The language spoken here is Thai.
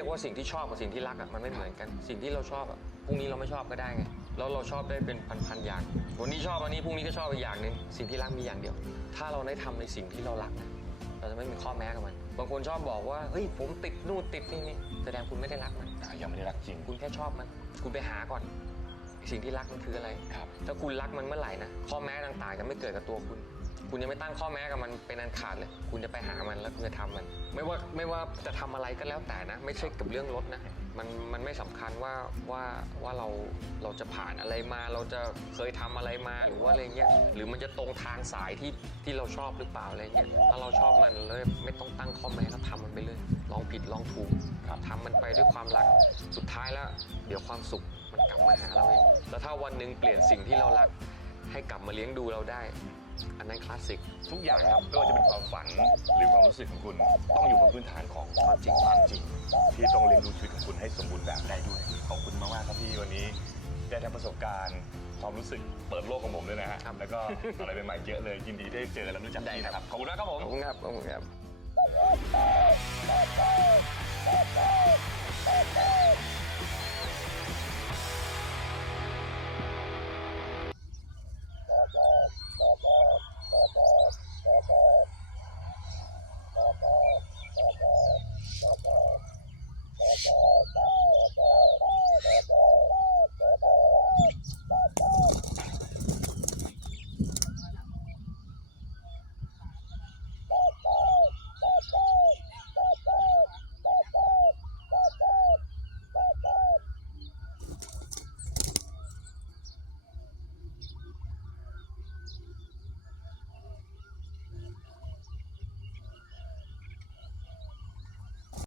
ยกว่าสิ่งที่ชอบกับสิ่งที่รักอะมันไม่เหมือนกัน สิ่งที่เราชอบอะพรุ่งนี้เราไม่ชอบก็ได้ไงแล้วเราชอบได้เป็นพันๆอย่าง วันนี้ชอบอันนี้พรุ่งนี้ก็ชอบอีกอย่างหนึ่งสิ่งที่รักมีอย่างเดียว ถ้าเราได้ทำในสิ่งที่เรารักนะเราจะไม่มีข้อแม้กับมัน บางคนชอบบอกว่าเฮ้ยผมติดนู่นติดนี่นี่แสดงคุณไม่ได้รักมันอะยังไม่ได้รักจริง คุณแค่ชอบมัน คุณไปหาก่อน สิ่งที่รักมันคืออะไร ครับ ถ้าคุณรักมันเมื่อไหร่นะข้อแม้ต่างๆจะไม่เกิดกับตัวคุณ คุณยังไม่ตั้งข้อแม้กับมันเป็นอันขาดเลย คุณจะไปหามันแล้วคุณจะทำมัน ไม่ว่าไม่ว่าจะทำอะไรก็แล้วแต่นะ ไม่ใช่กับเรื่องรถนะมันมันไม่สำคัญว่าว่าว่าเราเราจะผ่านอะไรมาเราจะเคยทำอะไรมาหรือว่าอะไรเงี้ยหรือมันจะตรงทางสายที่ที่เราชอบหรือเปล่าอะไรเงี้ยถ้าเราชอบมันเลยไม่ต้องตั้งข้อแม้แล้วทำมันไปเลยลองผิดลองถูกครับ ทำมันไปด้วยความรักสุดท้ายแล้ว เดี๋ยวความสุขมัน กลับมาหาเราเองแล้วถ้าวันหนึ่งเปลี่ยนสิ่งที่เรารัก ให้กลับมาเลี้ยงดูเราได้ อันนั้นคลาสสิก ทุกอย่างครับไม่ว่าจะเป็นความฝันหรือความรู้สึกของคุณ ต้องอยู่บนพื้นฐานของความจริงความจริง ที่ต้องเรียนรู้ชีวิตของคุณให้สมบูรณ์แบบได้ด้วย ขอบคุณมากๆครับพี่วันนี้ได้ทั้งประสบการณ์ ความรู้สึกเปิดโลกของผมด้วยนะฮะครับ แล้วก็อะไรใหม่ๆเยอะเลยยินดีได้เจอและรู้จักพี่นะครับขอบคุณมากครับผมขอบคุณครับขอบคุณครับ